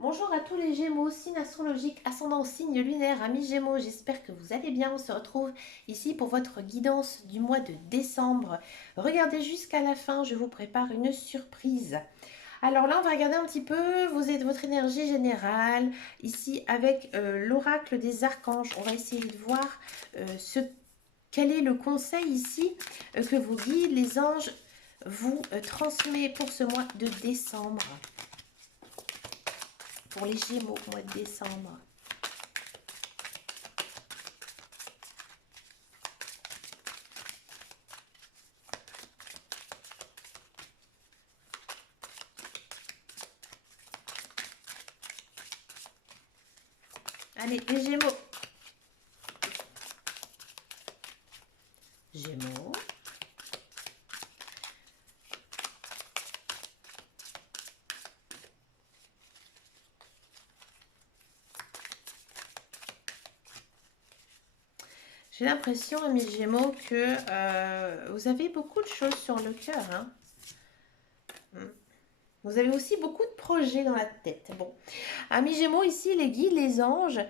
Bonjour à tous les Gémeaux, signe astrologique, ascendant signe lunaire, amis Gémeaux, j'espère que vous allez bien. On se retrouve ici pour votre guidance du mois de décembre. Regardez jusqu'à la fin, je vous prépare une surprise. Alors là, on va regarder un petit peu votre énergie générale, ici avec l'oracle des archanges. On va essayer de voir quel est le conseil ici que vos guides, les anges, vous transmet pour ce mois de décembre. Pour les Gémeaux, mois de décembre. Allez, les Gémeaux. Gémeaux. J'ai l'impression, amis Gémeaux, que vous avez beaucoup de choses sur le cœur. Hein. Vous avez aussi beaucoup de projets dans la tête. Bon, amis Gémeaux, ici, les guides, les anges,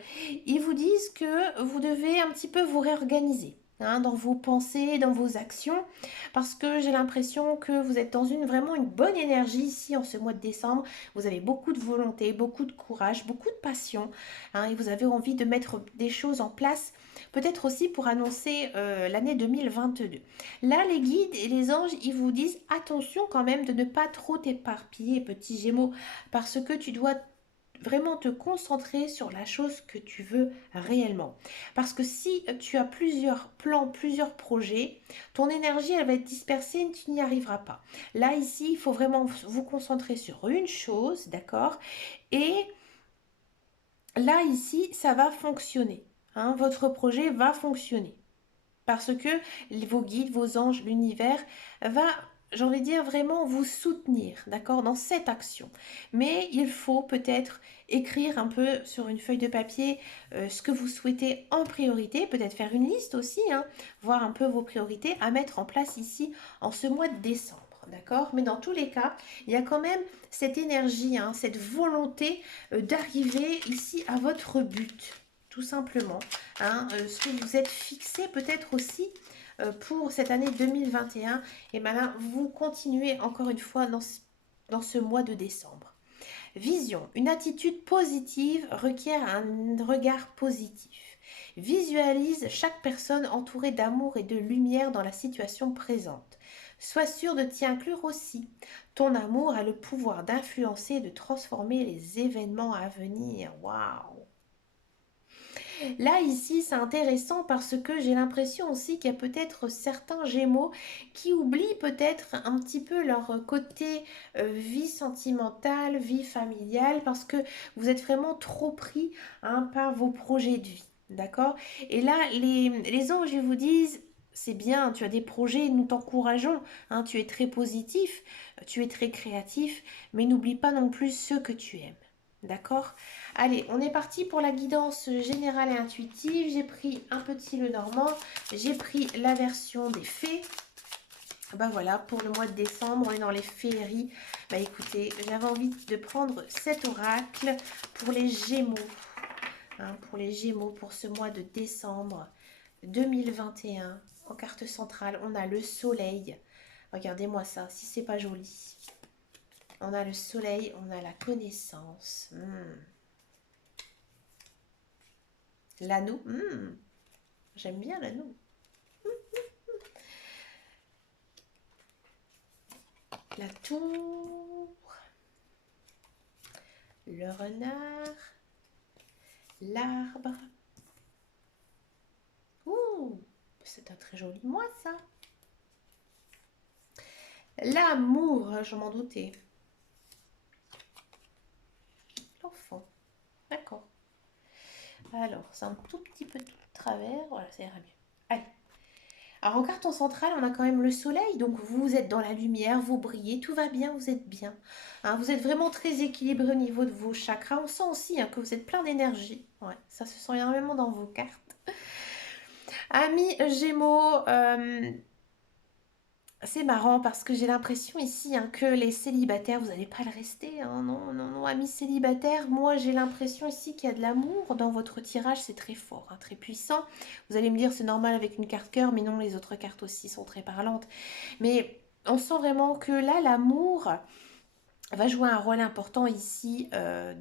ils vous disent que vous devez un petit peu vous réorganiser. Hein, dans vos pensées, dans vos actions, parce que j'ai l'impression que vous êtes dans vraiment une bonne énergie ici en ce mois de décembre. Vous avez beaucoup de volonté, beaucoup de courage, beaucoup de passion, hein, et vous avez envie de mettre des choses en place, peut-être aussi pour annoncer l'année 2022. Là, les guides et les anges, ils vous disent attention quand même de ne pas trop t'éparpiller, petit Gémeaux, parce que tu dois vraiment te concentrer sur la chose que tu veux réellement. Parce que si tu as plusieurs plans, plusieurs projets, ton énergie, elle va être dispersée et tu n'y arriveras pas. Là, ici, il faut vraiment vous concentrer sur une chose, d'accord? Et là, ici, ça va fonctionner. Hein, votre projet va fonctionner. Parce que vos guides, vos anges, l'univers va, j'ai envie de dire, vraiment vous soutenir, d'accord, dans cette action. Mais il faut peut-être écrire un peu sur une feuille de papier ce que vous souhaitez en priorité, peut-être faire une liste aussi, hein, voir un peu vos priorités à mettre en place ici en ce mois de décembre. D'accord? Mais dans tous les cas, il y a quand même cette énergie, hein, cette volonté d'arriver ici à votre but, tout simplement. Hein, ce que vous êtes fixé peut-être aussi pour cette année 2021. Et bien là, vous continuez encore une fois dans ce mois de décembre. Vision. Une attitude positive requiert un regard positif. Visualise chaque personne entourée d'amour et de lumière dans la situation présente. Sois sûr de t'y inclure aussi. Ton amour a le pouvoir d'influencer et de transformer les événements à venir. Waouh! Là, ici, c'est intéressant parce que j'ai l'impression aussi qu'il y a peut-être certains Gémeaux qui oublient peut-être un petit peu leur côté vie sentimentale, vie familiale, parce que vous êtes vraiment trop pris, hein, par vos projets de vie. D'accord? Et là, les anges, ils vous disent, c'est bien, tu as des projets, nous t'encourageons, hein, tu es très positif, tu es très créatif, mais n'oublie pas non plus ceux que tu aimes. D'accord? Allez, on est parti pour la guidance générale et intuitive. J'ai pris un petit le normand, j'ai pris la version des fées. Ben voilà, pour le mois de décembre, on est dans les féeries. Bah écoutez, j'avais envie de prendre cet oracle pour les Gémeaux. Hein, pour les Gémeaux, pour ce mois de décembre 2021. En carte centrale, on a le soleil. Regardez-moi ça, si c'est pas joli. On a le soleil, on a la connaissance. L'anneau, j'aime bien l'anneau. La tour, le renard, l'arbre. Ouh, c'est un très joli mois ça. L'amour, je m'en doutais. L'enfant, d'accord. Alors, c'est un tout petit peu tout de travers. Voilà, ça ira mieux. Allez. Alors en carton central, on a quand même le soleil, donc vous êtes dans la lumière, vous brillez, tout va bien, vous êtes bien. Hein, vous êtes vraiment très équilibré au niveau de vos chakras. On sent aussi, hein, que vous êtes plein d'énergie. Ouais, ça se sent énormément dans vos cartes. Amis Gémeaux, c'est marrant parce que j'ai l'impression ici, hein, que les célibataires, vous n'allez pas le rester. Hein, non, non, non. amis célibataires, moi j'ai l'impression ici qu'il y a de l'amour dans votre tirage, c'est très fort, hein, très puissant. Vous allez me dire c'est normal avec une carte cœur, mais non, les autres cartes aussi sont très parlantes. Mais on sent vraiment que là, l'amour va jouer un rôle important ici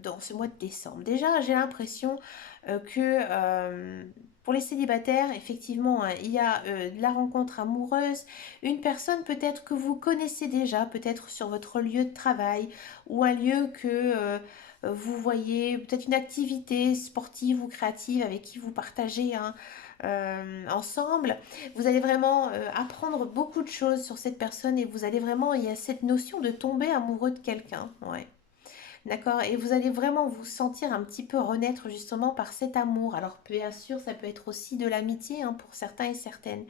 dans ce mois de décembre. Déjà, j'ai l'impression que pour les célibataires, effectivement, hein, il y a de la rencontre amoureuse, une personne peut-être que vous connaissez déjà, peut-être sur votre lieu de travail ou un lieu que vous voyez, peut-être une activité sportive ou créative avec qui vous partagez hein, ensemble. Vous allez vraiment apprendre beaucoup de choses sur cette personne et vous allez vraiment, il y a cette notion de tomber amoureux de quelqu'un. Ouais. D'accord. Et vous allez vraiment vous sentir un petit peu renaître justement par cet amour. Alors bien sûr, ça peut être aussi de l'amitié hein, pour certains et certaines.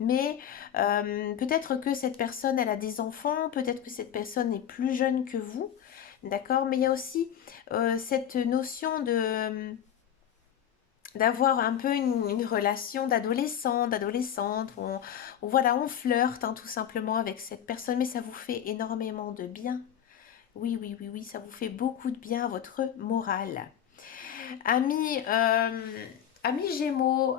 Mais peut-être que cette personne, elle a des enfants, peut-être que cette personne est plus jeune que vous. D'accord. Mais il y a aussi cette notion de d'avoir un peu une relation d'adolescent, d'adolescente, où voilà, on flirte hein, tout simplement avec cette personne, mais ça vous fait énormément de bien. Oui, oui, oui, oui, ça vous fait beaucoup de bien à votre morale. Amis, amis Gémeaux,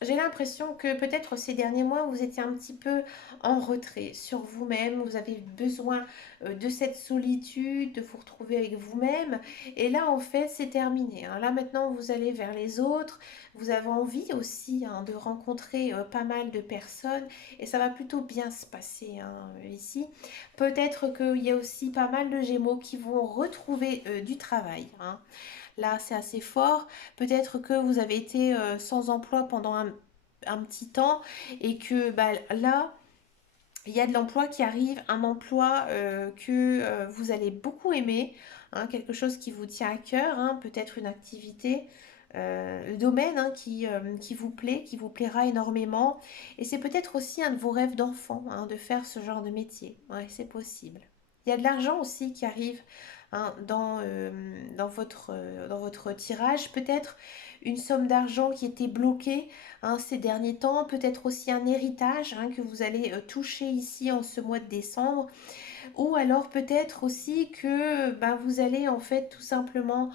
j'ai l'impression que peut-être ces derniers mois, vous étiez un petit peu en retrait sur vous-même. Vous avez besoin de cette solitude, de vous retrouver avec vous-même. Et là, en fait, c'est terminé, hein. Là, maintenant, vous allez vers les autres. Vous avez envie aussi hein, de rencontrer pas mal de personnes. Et ça va plutôt bien se passer hein, ici. Peut-être qu'il y a aussi pas mal de Gémeaux qui vont retrouver du travail, hein. Là, c'est assez fort. Peut-être que vous avez été sans emploi pendant un petit temps et que bah, là, il y a de l'emploi qui arrive, un emploi que vous allez beaucoup aimer, hein, quelque chose qui vous tient à cœur, hein, peut-être une activité, le domaine hein, qui vous plaît, qui vous plaira énormément. Et c'est peut-être aussi un de vos rêves d'enfant hein, de faire ce genre de métier. Ouais, c'est possible. Il y a de l'argent aussi qui arrive hein, dans votre tirage. Peut-être une somme d'argent qui était bloquée hein, ces derniers temps. Peut-être aussi un héritage hein, que vous allez toucher ici en ce mois de décembre. Ou alors peut-être aussi que ben, vous allez en fait tout simplement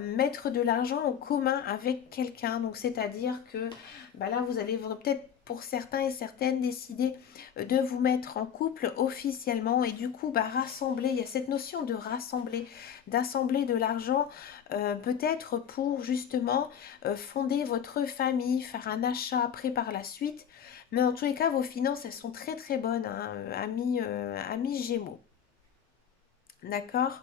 mettre de l'argent en commun avec quelqu'un. Donc c'est-à-dire que ben, là vous allez peut-être pour certains et certaines décider de vous mettre en couple officiellement et du coup bah, rassembler, il y a cette notion de rassembler, d'assembler de l'argent peut-être pour justement fonder votre famille, faire un achat après par la suite. Mais en tous les cas, vos finances, elles sont très très bonnes, hein, amis Gémeaux. D'accord.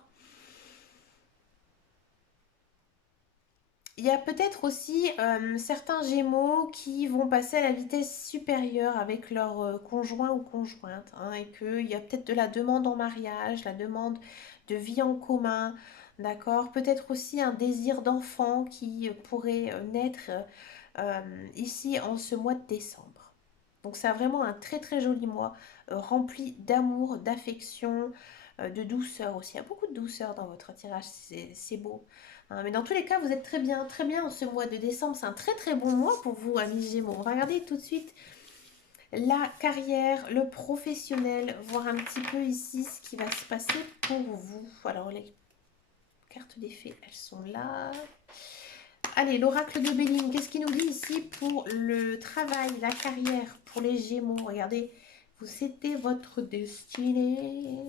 Il y a peut-être aussi certains Gémeaux qui vont passer à la vitesse supérieure avec leur conjoint ou conjointe, hein, et qu'il y a peut-être de la demande en mariage, la demande de vie en commun, d'accord. Peut-être aussi un désir d'enfant qui pourrait naître ici en ce mois de décembre. Donc c'est vraiment un très très joli mois, rempli d'amour, d'affection, de douceur aussi. Il y a beaucoup de douceur dans votre tirage, c'est beau. Hein. Mais dans tous les cas, vous êtes très bien en ce mois de décembre. C'est un très très bon mois pour vous, amis Gémeaux. On va regarder tout de suite la carrière, le professionnel, voir un petit peu ici ce qui va se passer pour vous. Alors les cartes des fées, elles sont là. Allez, l'oracle de Béline, qu'est-ce qu'il nous dit ici pour le travail, la carrière, pour les Gémeaux? Regardez, c'était votre destinée.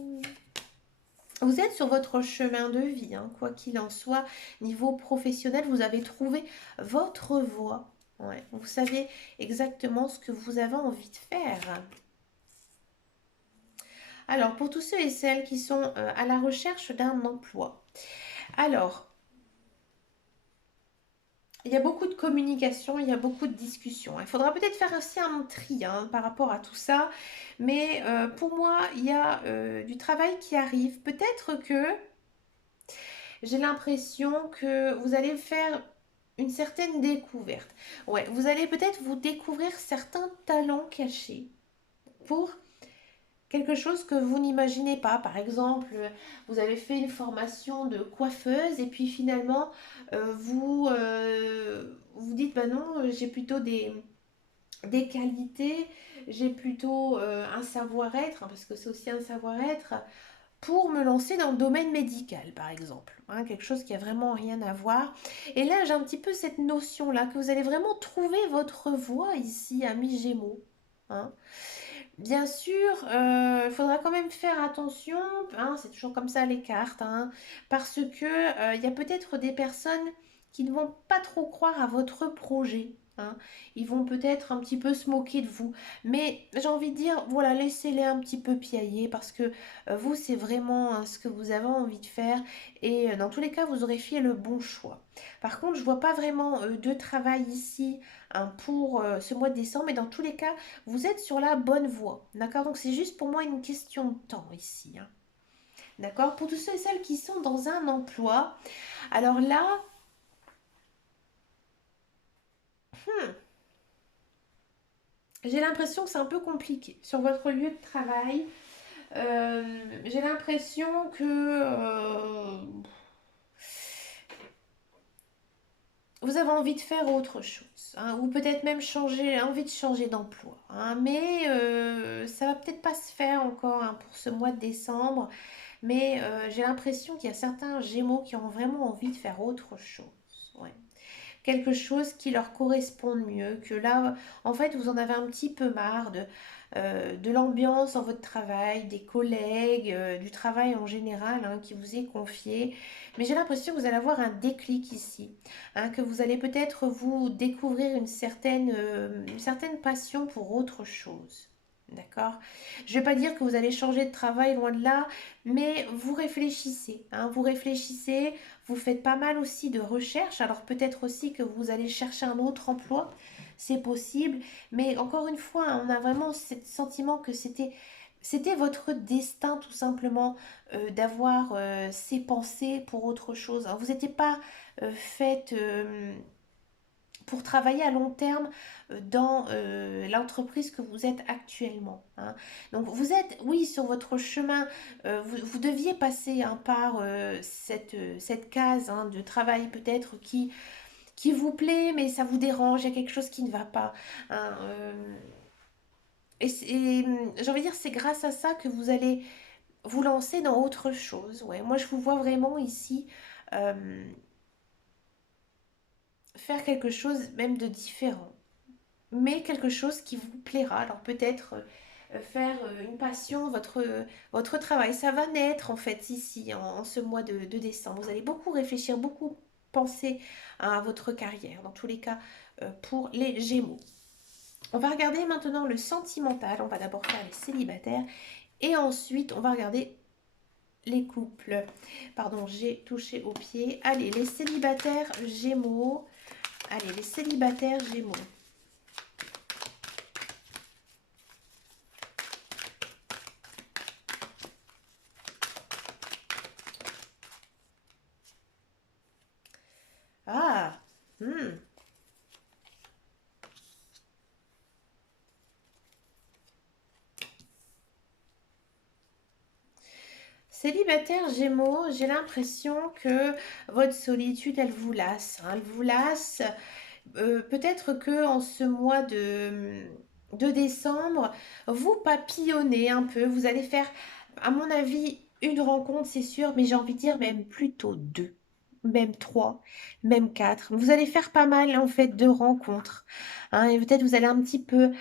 Vous êtes sur votre chemin de vie, hein, quoi qu'il en soit. Niveau professionnel, vous avez trouvé votre voie. Ouais, vous savez exactement ce que vous avez envie de faire. Alors, pour tous ceux et celles qui sont à la recherche d'un emploi. Alors, il y a beaucoup de communication, il y a beaucoup de discussions. Il faudra peut-être faire aussi un tri hein, par rapport à tout ça. Mais pour moi, il y a du travail qui arrive. Peut-être que j'ai l'impression que vous allez faire une certaine découverte. Ouais, vous allez peut-être vous découvrir certains talents cachés pour quelque chose que vous n'imaginez pas. Par exemple, vous avez fait une formation de coiffeuse et puis finalement, vous dites, bah non, j'ai plutôt des qualités, j'ai plutôt un savoir-être, hein, parce que c'est aussi un savoir-être, pour me lancer dans le domaine médical, par exemple. Hein, quelque chose qui a vraiment rien à voir. Et là, j'ai un petit peu cette notion-là, que vous allez vraiment trouver votre voie ici, amis Gémeaux. Hein. Bien sûr, il faudra quand même faire attention, hein, c'est toujours comme ça les cartes, hein, parce que il y a peut-être des personnes qui ne vont pas trop croire à votre projet. Hein. Ils vont peut-être un petit peu se moquer de vous. Mais j'ai envie de dire, voilà, laissez-les un petit peu piailler parce que vous, c'est vraiment hein, ce que vous avez envie de faire. Et dans tous les cas, vous aurez fait le bon choix. Par contre, je vois pas vraiment de travail ici hein, pour ce mois de décembre. Mais dans tous les cas, vous êtes sur la bonne voie. D'accord? Donc c'est juste pour moi une question de temps ici. Hein. D'accord? Pour tous ceux et celles qui sont dans un emploi, alors là, hmm, j'ai l'impression que c'est un peu compliqué. Sur votre lieu de travail, j'ai l'impression que vous avez envie de faire autre chose, hein, ou peut-être même changer, envie de changer d'emploi. Hein, mais ça va peut-être pas se faire encore hein, pour ce mois de décembre. Mais j'ai l'impression qu'il y a certains Gémeaux qui ont vraiment envie de faire autre chose. Ouais. Quelque chose qui leur corresponde mieux, que là, en fait, vous en avez un petit peu marre de l'ambiance dans votre travail, des collègues, du travail en général hein, qui vous est confié. Mais j'ai l'impression que vous allez avoir un déclic ici, hein, que vous allez peut-être vous découvrir une certaine passion pour autre chose. D'accord? Je ne vais pas dire que vous allez changer de travail, loin de là, mais vous réfléchissez, hein, vous réfléchissez, vous faites pas mal aussi de recherches, alors peut-être aussi que vous allez chercher un autre emploi, c'est possible, mais encore une fois, hein, on a vraiment ce sentiment que c'était votre destin tout simplement d'avoir ces pensées pour autre chose. Hein. Vous n'étiez pas faite pour travailler à long terme dans l'entreprise que vous êtes actuellement. Hein. Donc vous êtes, oui, sur votre chemin, vous deviez passer hein, par cette case hein, de travail peut-être qui vous plaît, mais ça vous dérange, il y a quelque chose qui ne va pas. Hein, j'ai envie de dire, c'est grâce à ça que vous allez vous lancer dans autre chose. Ouais. Moi, je vous vois vraiment ici euh, faire quelque chose même de différent. Mais quelque chose qui vous plaira. Alors peut-être faire une passion, votre travail. Ça va naître en fait ici, en ce mois de décembre. Vous allez beaucoup réfléchir, beaucoup penser à votre carrière, dans tous les cas pour les Gémeaux. On va regarder maintenant le sentimental. On va d'abord faire les célibataires et ensuite on va regarder les couples. Pardon, j'ai touché au pied. Allez, les célibataires Gémeaux. Allez, les célibataires Gémeaux. Ah, hmm. Célibataire Gémeaux, j'ai l'impression que votre solitude, elle vous lasse. Hein, elle vous lasse. Peut-être que en ce mois de décembre, vous papillonnez un peu. Vous allez faire, à mon avis, une rencontre, c'est sûr, mais j'ai envie de dire même plutôt deux, même trois, même quatre. Vous allez faire pas mal en fait de rencontres. Hein, et peut-être vous allez un petit peu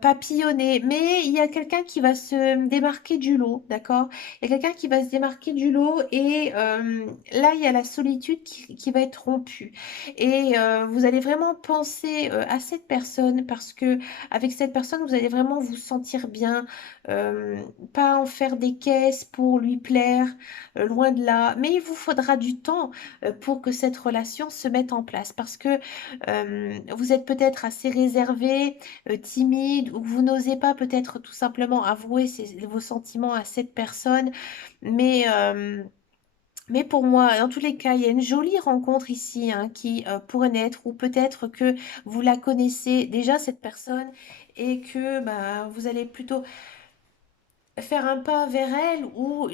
papillonner, mais il y a quelqu'un qui va se démarquer du lot, d'accord? Il y a quelqu'un qui va se démarquer du lot et là, il y a la solitude qui va être rompue. Et vous allez vraiment penser à cette personne parce que avec cette personne, vous allez vraiment vous sentir bien, euh, pas en faire des caisses pour lui plaire, loin de là. Mais il vous faudra du temps pour que cette relation se mette en place parce que vous êtes peut-être assez réservé, timide ou vous n'osez pas peut-être tout simplement avouer vos sentiments à cette personne. Mais mais pour moi, dans tous les cas, il y a une jolie rencontre ici hein, qui pourrait naître, ou peut-être que vous la connaissez déjà, cette personne, et que bah, vous allez plutôt faire un pas vers elle ou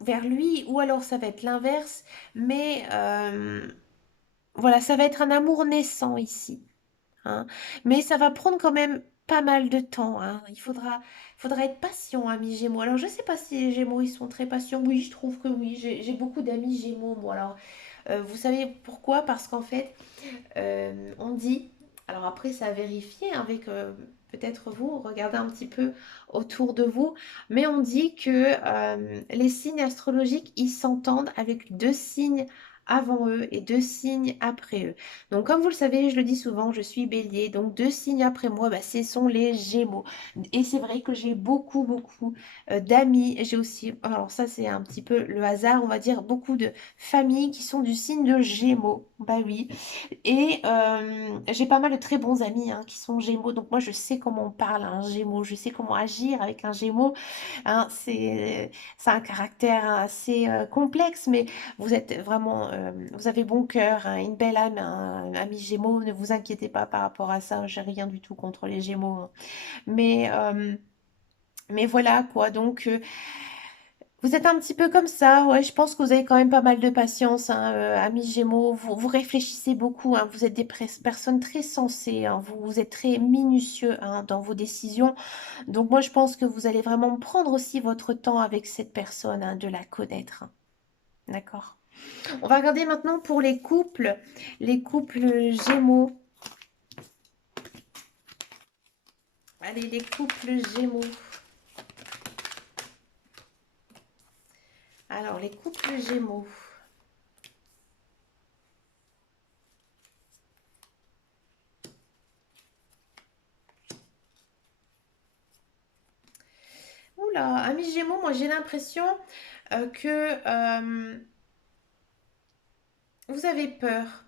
vers lui, ou alors ça va être l'inverse. Mais voilà, ça va être un amour naissant ici. Hein. Mais ça va prendre quand même. pas mal de temps, hein. Faudra être patient, amis Gémeaux. Alors, je sais pas si les Gémeaux, ils sont très patients. Oui, je trouve que oui. J'ai beaucoup d'amis Gémeaux. Bon, alors, vous savez pourquoi? Parce qu'en fait, on dit, alors après, ça a vérifié avec peut-être vous, regardez un petit peu autour de vous, mais on dit que les signes astrologiques, ils s'entendent avec deux signes avant eux et deux signes après eux. Donc comme vous le savez, je le dis souvent, je suis bélier, donc deux signes après moi, bah, ce sont les Gémeaux. Et c'est vrai que j'ai beaucoup d'amis. J'ai aussi, alors ça c'est un petit peu le hasard, on va dire, beaucoup de familles qui sont du signe de Gémeaux. Bah oui. Et j'ai pas mal de très bons amis hein, qui sont Gémeaux, donc moi je sais comment on parle à un Gémeaux, je sais comment agir avec un Gémeaux. Hein, c'est un caractère assez complexe, mais vous êtes vraiment, vous avez bon cœur, hein, une belle âme, un ami Gémeaux. Ne vous inquiétez pas par rapport à ça. J'ai rien du tout contre les Gémeaux, hein. Mais mais voilà quoi. Donc vous êtes un petit peu comme ça, ouais, je pense que vous avez quand même pas mal de patience, hein, amis Gémeaux. Vous réfléchissez beaucoup, hein, vous êtes des personnes très sensées, hein, vous êtes très minutieux hein, dans vos décisions. Donc moi, je pense que vous allez vraiment prendre aussi votre temps avec cette personne, hein, de la connaître. Hein. D'accord. On va regarder maintenant pour les couples Gémeaux. Allez, les couples Gémeaux. Alors, les couples Gémeaux. Oula, amis Gémeaux, moi j'ai l'impression que vous avez peur.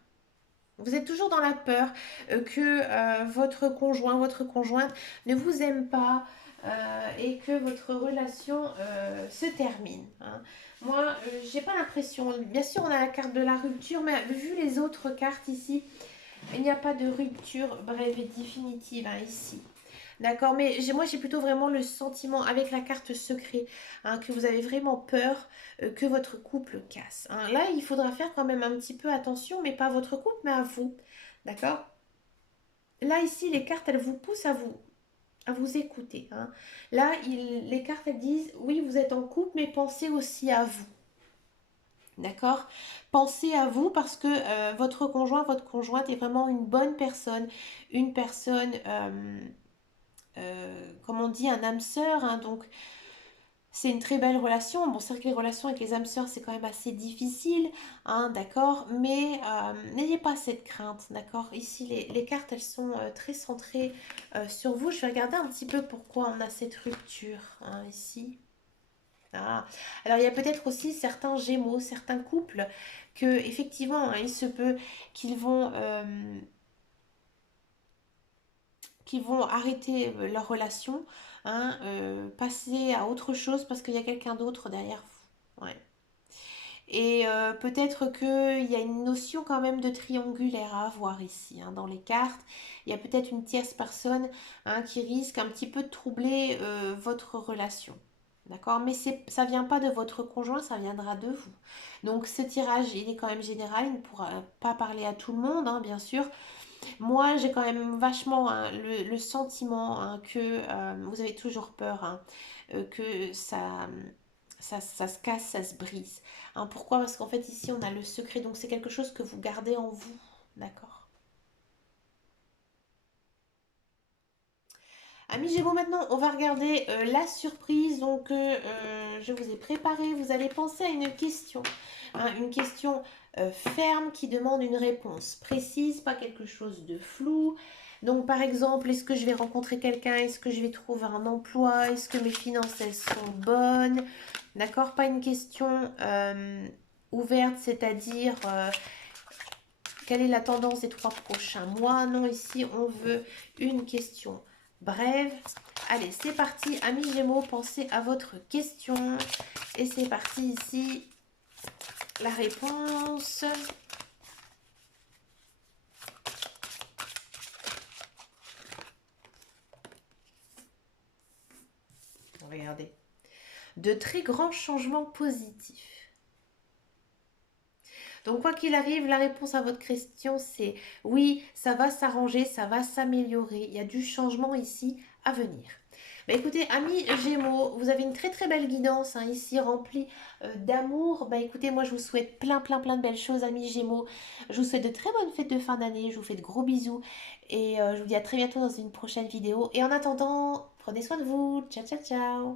Vous êtes toujours dans la peur que votre conjoint, votre conjointe ne vous aime pas et que votre relation se termine. Hein. Moi, j'ai pas l'impression. Bien sûr, on a la carte de la rupture, mais vu les autres cartes ici, il n'y a pas de rupture brève et définitive hein, ici. D'accord, mais moi j'ai plutôt vraiment le sentiment avec la carte secret hein, que vous avez vraiment peur que votre couple casse. Hein. Là, il faudra faire quand même un petit peu attention, mais pas à votre couple, mais à vous. D'accord. Là, ici, les cartes, elles vous poussent à vous écouter. Hein. Là, les cartes, elles disent, oui, vous êtes en couple, mais pensez aussi à vous. D'accord. Pensez à vous parce que votre conjoint, votre conjointe est vraiment une personne comme on dit, un âme sœur. Hein, donc, c'est une très belle relation. Bon, c'est vrai que les relations avec les âmes sœurs, c'est quand même assez difficile, hein, d'accord. Mais n'ayez pas cette crainte, d'accord. Ici, les cartes, elles sont très centrées sur vous. Je vais regarder un petit peu pourquoi on a cette rupture, hein, ici. Ah. Alors, il y a peut-être aussi certains gémeaux, certains couples, que effectivement, hein, il se peut qu'ils vont arrêter leur relation, hein, passer à autre chose parce qu'il y a quelqu'un d'autre derrière vous. Ouais. Et peut-être qu'il y a une notion quand même de triangulaire à avoir ici, hein, dans les cartes. Il y a peut-être une tierce personne hein, qui risque un petit peu de troubler votre relation. D'accord. Mais ça ne vient pas de votre conjoint, ça viendra de vous. Donc ce tirage, il est quand même général, il ne pourra pas parler à tout le monde, hein, bien sûr. Moi, j'ai quand même vachement hein, le sentiment hein, que vous avez toujours peur hein, que ça se casse, ça se brise. Hein, pourquoi? Parce qu'en fait, ici, on a le secret. Donc, c'est quelque chose que vous gardez en vous. D'accord. Amis Gémeaux, maintenant, on va regarder la surprise. Donc, je vous ai préparé. Vous allez penser à une question. Hein, une question ferme qui demande une réponse précise, pas quelque chose de flou. Donc, par exemple, est-ce que je vais rencontrer quelqu'un? Est-ce que je vais trouver un emploi? Est-ce que mes finances, elles sont bonnes? D'accord? Pas une question ouverte, c'est-à-dire quelle est la tendance des 3 prochains mois? Non, ici, on veut une question brève. Allez, c'est parti, amis Gémeaux, pensez à votre question. Et c'est parti ici, la réponse. Regardez. De très grands changements positifs. Donc quoi qu'il arrive, la réponse à votre question, c'est oui, ça va s'arranger, ça va s'améliorer. Il y a du changement ici à venir. Bah écoutez, amis Gémeaux, vous avez une très très belle guidance hein, ici remplie d'amour. Bah écoutez, moi je vous souhaite plein de belles choses, amis Gémeaux. Je vous souhaite de très bonnes fêtes de fin d'année. Je vous fais de gros bisous et je vous dis à très bientôt dans une prochaine vidéo. Et en attendant, prenez soin de vous. Ciao ciao ciao.